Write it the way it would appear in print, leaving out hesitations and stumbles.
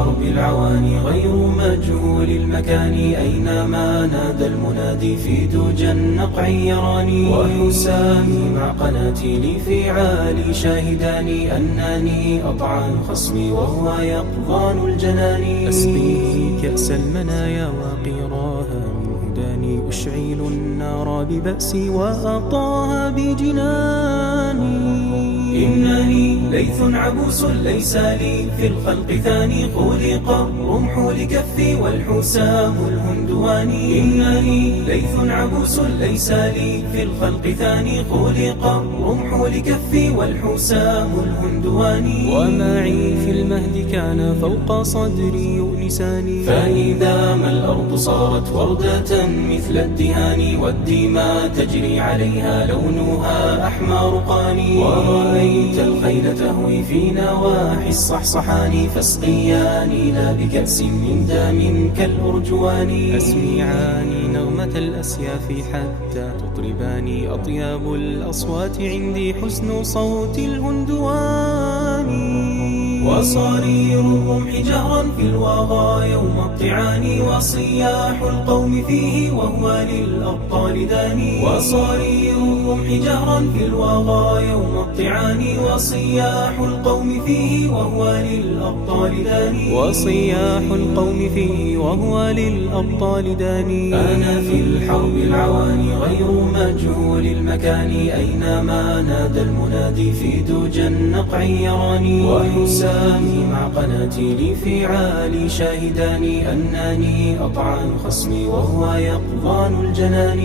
الحرب العواني غير مجهول المكان، أينما نادى المنادي في دجى النقع يراني. وحسامي مع قناتيلي في عالي شاهداني، أنني أطعن خصمي وهو يقظان الجنان. أسقيه كأس المنايا وقيراها من هداني، أشعل النار ببأسي وأطاها بجناني. إنني ليث عبوس ليس لي في الخلق ثاني، خلق الرمح لكفي والحسام الهندواني. إنني ليث عبوس ليس لي في الخلق ثاني، خلق الرمح لكفي والحسام الهندواني. ومعي في المهد كان فوق صدري يؤنساني، فإذا ما الأرض صارت وردة مثل الدهان، والدماء تجري عليها لونها أحمر قاني. ورأيت الخيل تهوي في نواحي الصحصحان، فاسقياني لا بكأس من دام كالأرجوان. أسمعاني نغمة الأسياف حتى تطرباني، أطياب الأصوات عندي حسن صوت الهندوان. وصرير الرمح جهرا في الوغى يوم الطعان، وصياح القوم فيه وهو للأبطال داني. وصرير الرمح جهرا في الوغى يوم الطعان، وصياح القوم فيه وهو للأبطال داني. وصياح القوم فيه وهو للأبطال داني. أنا في الحرب العواني غير مجهول المكان، أينما نادى المنادي في دجى النقع يراني. وحسامي مع قناتيلي في عالي شاهداني، أنني أطعن خصمي وهو يقظان الجنان.